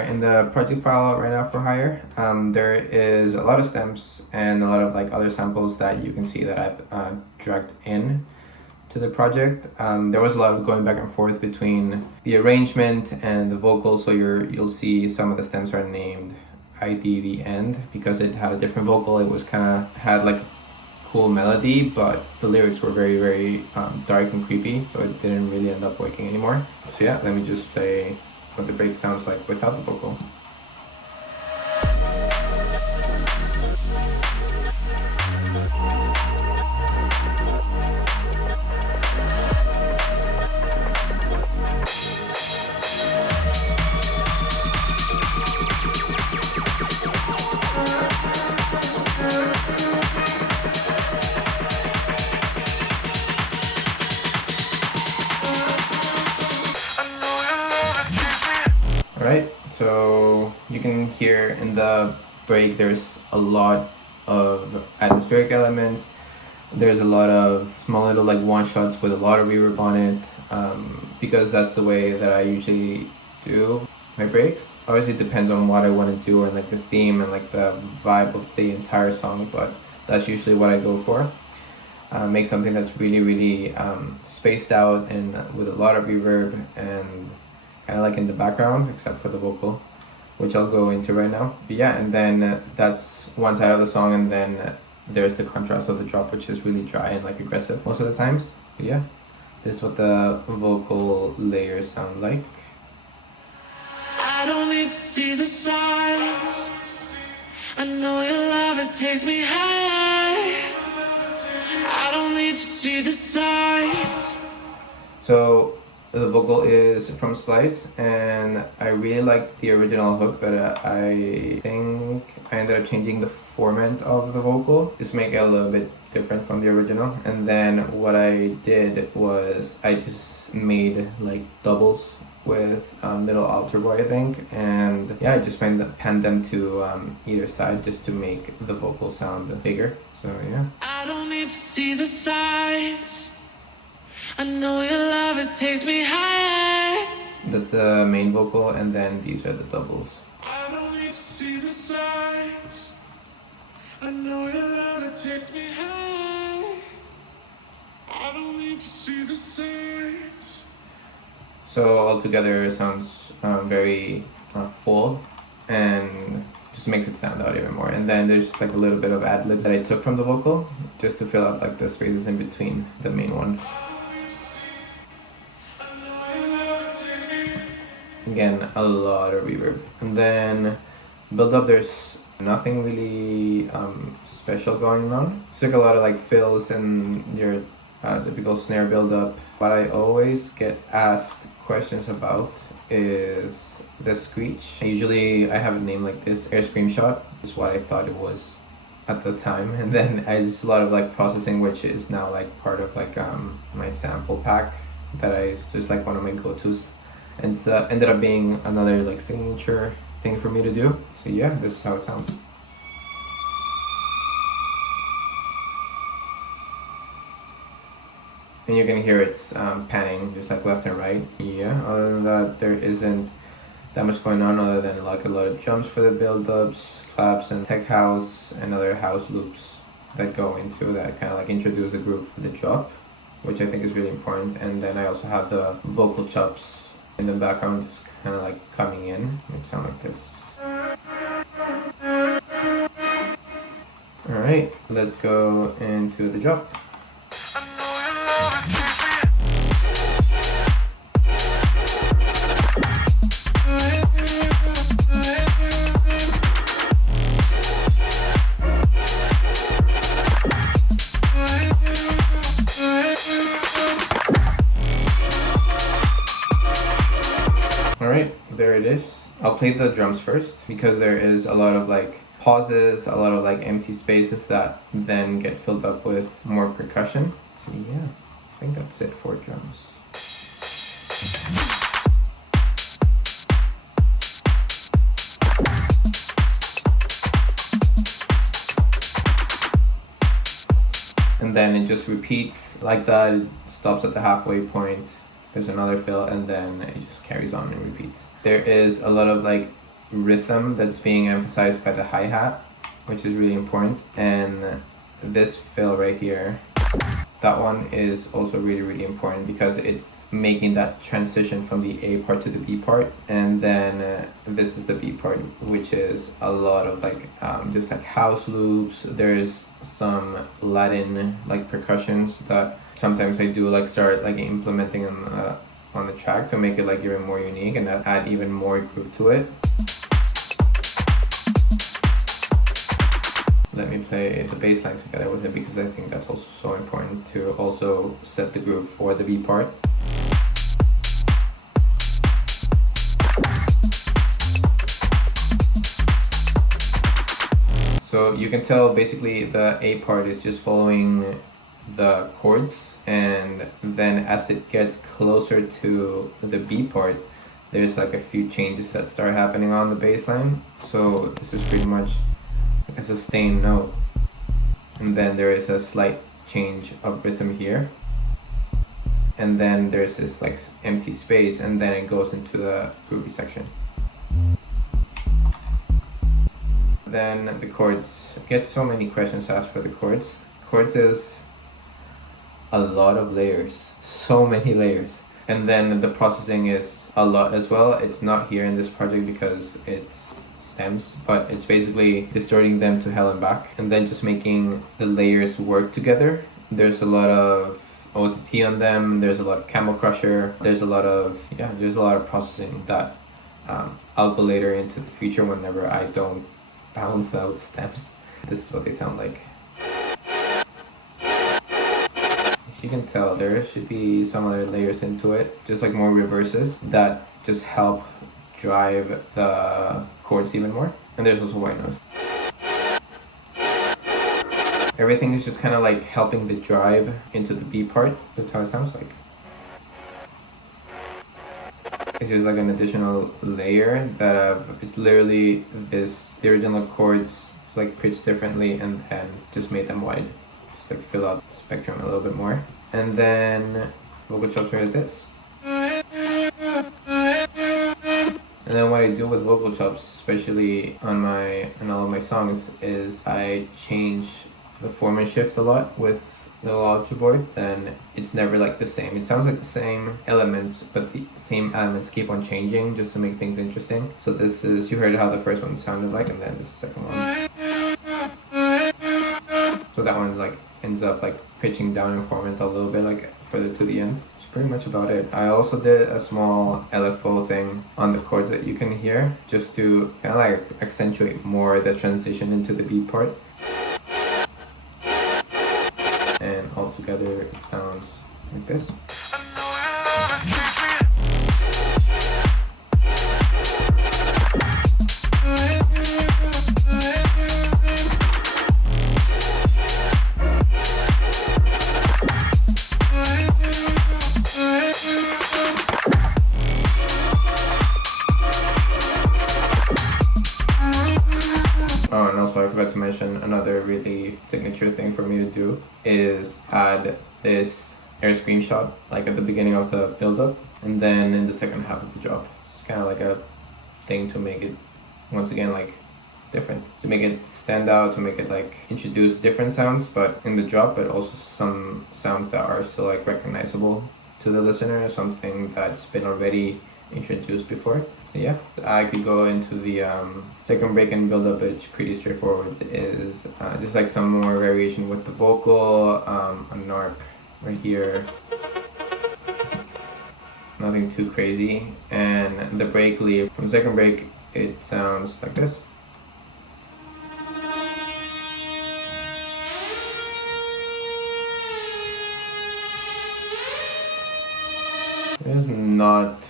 in the project file right now for hire, there is a lot of stems and a lot of like other samples that you can see that I've dragged in to the project. There was a lot of going back and forth between the arrangement and the vocals, so you'll see some of the stems are named ID the end because it had a different vocal. It was had like cool melody, but the lyrics were very, very dark and creepy, so it didn't really end up working anymore. So yeah, let me just play what the break sounds like without the vocal. Alright, so you can hear in the break there's a lot of atmospheric elements. There's a lot of small little like one shots with a lot of reverb on it, because that's the way that I usually do my breaks. Obviously it depends on what I want to do and like the theme and like the vibe of the entire song, but that's usually what I go for. Make something that's really, really spaced out and with a lot of reverb and kind of like in the background, except for the vocal, which I'll go into right now. But yeah, and then that's one side of the song, and then there's the contrast of the drop, which is really dry and like aggressive most of the times. But yeah, this is what the vocal layers sound like. I don't need to see the signs. I know your love, it takes me high. I don't need to see the signs. So the vocal is from Splice, and I really like the original hook, but I think I ended up changing the format of the vocal just to make it a little bit different from the original. And then what I did was I just made like doubles with little alter boy, I think, and yeah, I just panned them to either side just to make the vocal sound bigger. So yeah. I don't need to see the signs. I know your love, it takes me high. That's the main vocal, and then these are the doubles. I don't need to see the signs. I know your love, it takes me high. I don't need to see the signs. So altogether it sounds very full and just makes it stand out even more. And then there's just like a little bit of ad-lib that I took from the vocal just to fill out like the spaces in between the main one. Again, a lot of reverb. And then build up, there's nothing really special going on. It's like a lot of like fills and your typical snare build up. What I always get asked questions about is the screech. Usually I have a name like this, Air Screamshot. Is what I thought it was at the time, and then I just a lot of like processing, which is now like part of like my sample pack that it's just like one of my go-tos. And it's ended up being another like signature thing for me to do. So yeah, this is how it sounds. And you can hear it's panning just like left and right. Yeah, other than that, there isn't that much going on other than like a lot of jumps for the build-ups, claps, and tech house and other house loops that go into that kind of like introduce the groove for the drop, which I think is really important. And then I also have the vocal chops in the background just kind of like coming in, which sound like this. Alright, let's go into the drop. Alright, there it is. I'll play the drums first because there is a lot of like pauses, a lot of like empty spaces that then get filled up with more percussion. So yeah, I think that's it for drums. And then it just repeats like that. It stops at the halfway point. There's another fill, and then it just carries on and repeats. There is a lot of like rhythm that's being emphasized by the hi-hat, which is really important. And this fill right here, that one is also really important because it's making that transition from the A part to the B part. And then this is the B part, which is a lot of like just like house loops. There's some Latin like percussions that sometimes I do like start like implementing on the track to make it like even more unique and add even more groove to it. Let me play the bass line together with it because I think that's also so important to also set the groove for the B part. So you can tell basically the A part is just following the chords, and then as it gets closer to the B part, there's like a few changes that start happening on the bass line. So this is pretty much a sustained note, and then there is a slight change of rhythm here, and then there's this like empty space, and then it goes into the groovy section. Then the chords. I get so many questions asked for the chords. Chords is a lot of layers, so many layers, and then the processing is a lot as well. It's not here in this project because it's stems, but it's basically distorting them to hell and back and then just making the layers work together. There's a lot of OTT on them, there's a lot of camel crusher, there's a lot of processing that I'll go later into the future whenever I don't bounce out stems. This is what they sound like. As you can tell, there should be some other layers into it, just like more reverses that just help drive the chords even more. And there's also white noise. Everything is just kind of like helping the drive into the B part. That's how it sounds like. It's just like an additional layer that it's literally the original chords just like pitched differently and then just made them wide. Just like fill out the spectrum a little bit more. And then vocal chops are like this. And then what I do with vocal chops, especially on all of my songs, is I change the form and shift a lot with the Logic board. Then it's never like the same. It sounds like the same elements, but the same elements keep on changing just to make things interesting. So this is, you heard how the first one sounded like, and then this second one. So that one like ends up like pitching down in form a little bit like further to the end. Pretty much about it. I also did a small LFO thing on the chords that you can hear just to kind of like accentuate more the transition into the B part. And all together it sounds like this. Oh, and also I forgot to mention another really signature thing for me to do is add this air screenshot like at the beginning of the build-up and then in the second half of the drop. It's kind of like a thing to make it, once again, like different, to make it stand out, to make it like introduce different sounds but in the drop, but also some sounds that are still like recognizable to the listener, something that's been already introduced before. So yeah, I could go into the second break and build up, but it's pretty straightforward. It is just like some more variation with the vocal, a narp right here, nothing too crazy, and the break lead from second break, it sounds like this. It is not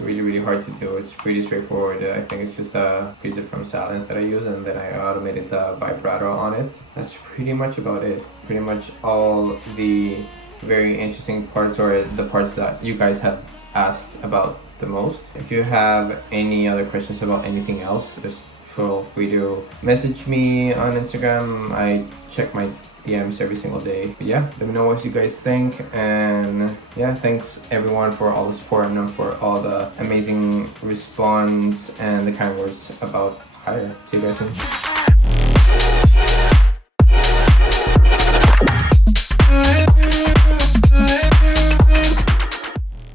really hard to do. It's pretty straightforward. I think it's just a preset from Silent that I use, and then I automated the vibrato on it. That's pretty much about it. Pretty much all the very interesting parts, or the parts that you guys have asked about the most. If you have any other questions about anything else, just feel free to message me on Instagram. I check my DMs every single day. But yeah, let me know what you guys think, and yeah, thanks everyone for all the support and for all the amazing response and the kind words about Higher. See you guys soon.